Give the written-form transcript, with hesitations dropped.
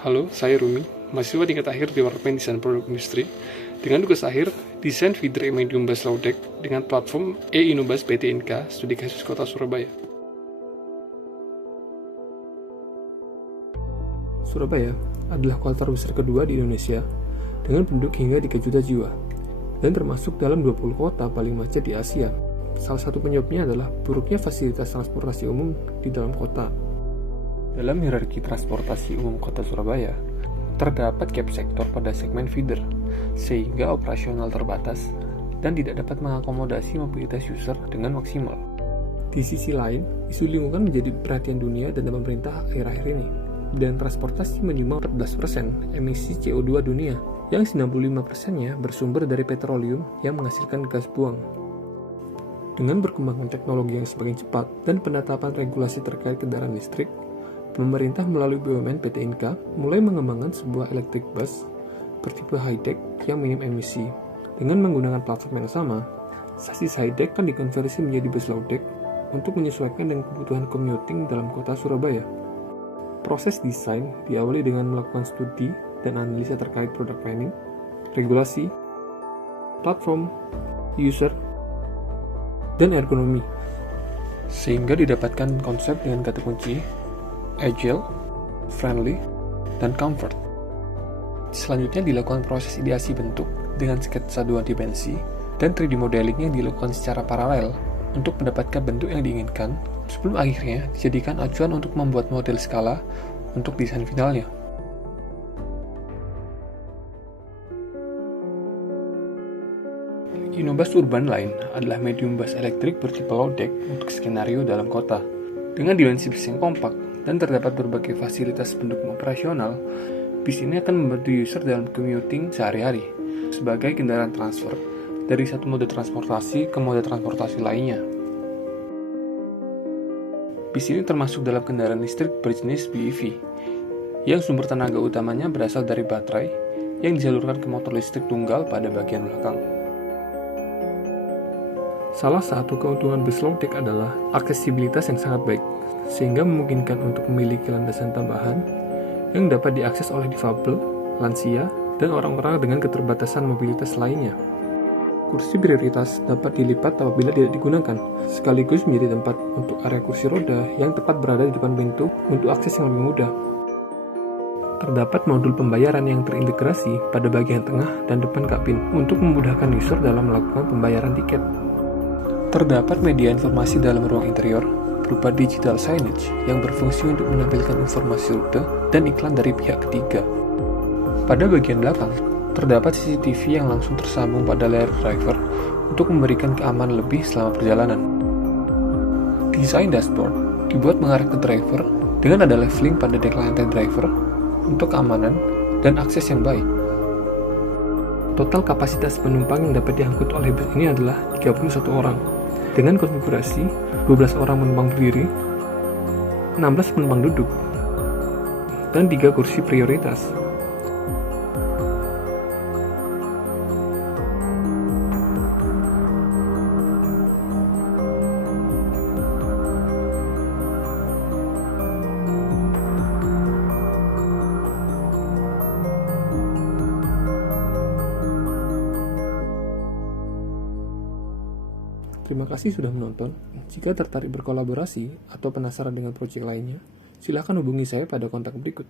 Halo, saya Rumi, mahasiswa tingkat akhir Departemen Desain Produk Industri, dengan tugas akhir Desain Feeder Medium Bus Low Deck dengan platform e-Innobus PT Inka, Studi Kasus Kota Surabaya. Surabaya adalah kota terbesar kedua di Indonesia dengan penduduk hingga 3 juta jiwa dan termasuk dalam 20 kota paling macet di Asia. Salah satu penyebabnya adalah buruknya fasilitas transportasi umum di dalam kota. Dalam hierarki transportasi umum kota Surabaya, terdapat gap sektor pada segmen feeder, sehingga operasional terbatas dan tidak dapat mengakomodasi mobilitas user dengan maksimal. Di sisi lain, isu lingkungan menjadi perhatian dunia dan pemerintah akhir-akhir ini. Dan transportasi menyumbang 14% emisi CO2 dunia, yang 95%-nya bersumber dari petroleum yang menghasilkan gas buang. Dengan berkembangnya teknologi yang semakin cepat dan penetapan regulasi terkait kendaraan listrik, pemerintah melalui BUMN PT Inka mulai mengembangkan sebuah electric bus bertipe high-deck yang minim emisi. Dengan menggunakan platform yang sama, sasis high-deck kan dikonversi menjadi bus low-deck untuk menyesuaikan dengan kebutuhan commuting dalam kota Surabaya. Proses desain diawali dengan melakukan studi dan analisa terkait product planning, regulasi, platform, user, dan ergonomi, sehingga didapatkan konsep dengan kata kunci agile, friendly, dan comfort. Selanjutnya dilakukan proses ideasi bentuk dengan sketsa 2 dimensi dan 3D modeling yang dilakukan secara paralel untuk mendapatkan bentuk yang diinginkan sebelum akhirnya dijadikan acuan untuk membuat model skala untuk desain finalnya. Innobus Urban Line adalah medium bus elektrik bertipe low deck untuk skenario dalam kota. Dengan dimensi bus yang kompak dan terdapat berbagai fasilitas pendukung operasional, bis ini akan membantu user dalam commuting sehari-hari sebagai kendaraan transfer dari satu mode transportasi ke mode transportasi lainnya. Bis ini termasuk dalam kendaraan listrik berjenis BEV, yang sumber tenaga utamanya berasal dari baterai yang disalurkan ke motor listrik tunggal pada bagian belakang. Salah satu keuntungan bus low deck adalah aksesibilitas yang sangat baik, sehingga memungkinkan untuk memiliki landasan tambahan yang dapat diakses oleh difabel, lansia, dan orang-orang dengan keterbatasan mobilitas lainnya. Kursi prioritas dapat dilipat apabila tidak digunakan, sekaligus menjadi tempat untuk area kursi roda yang tepat berada di depan pintu untuk akses yang lebih mudah. Terdapat modul pembayaran yang terintegrasi pada bagian tengah dan depan kabin untuk memudahkan user dalam melakukan pembayaran tiket. Terdapat media informasi dalam ruang interior berupa digital signage yang berfungsi untuk menampilkan informasi rute dan iklan dari pihak ketiga. Pada bagian belakang, terdapat CCTV yang langsung tersambung pada layar driver untuk memberikan keamanan lebih selama perjalanan. Desain dashboard dibuat mengarah ke driver dengan ada leveling pada dek lantai driver untuk keamanan dan akses yang baik. Total kapasitas penumpang yang dapat diangkut oleh bus ini adalah 31 orang, dengan konfigurasi 12 orang penumpang berdiri, 16 penumpang duduk, dan 3 kursi prioritas. Terima kasih sudah menonton. Jika tertarik berkolaborasi atau penasaran dengan proyek lainnya, silakan hubungi saya pada kontak berikut.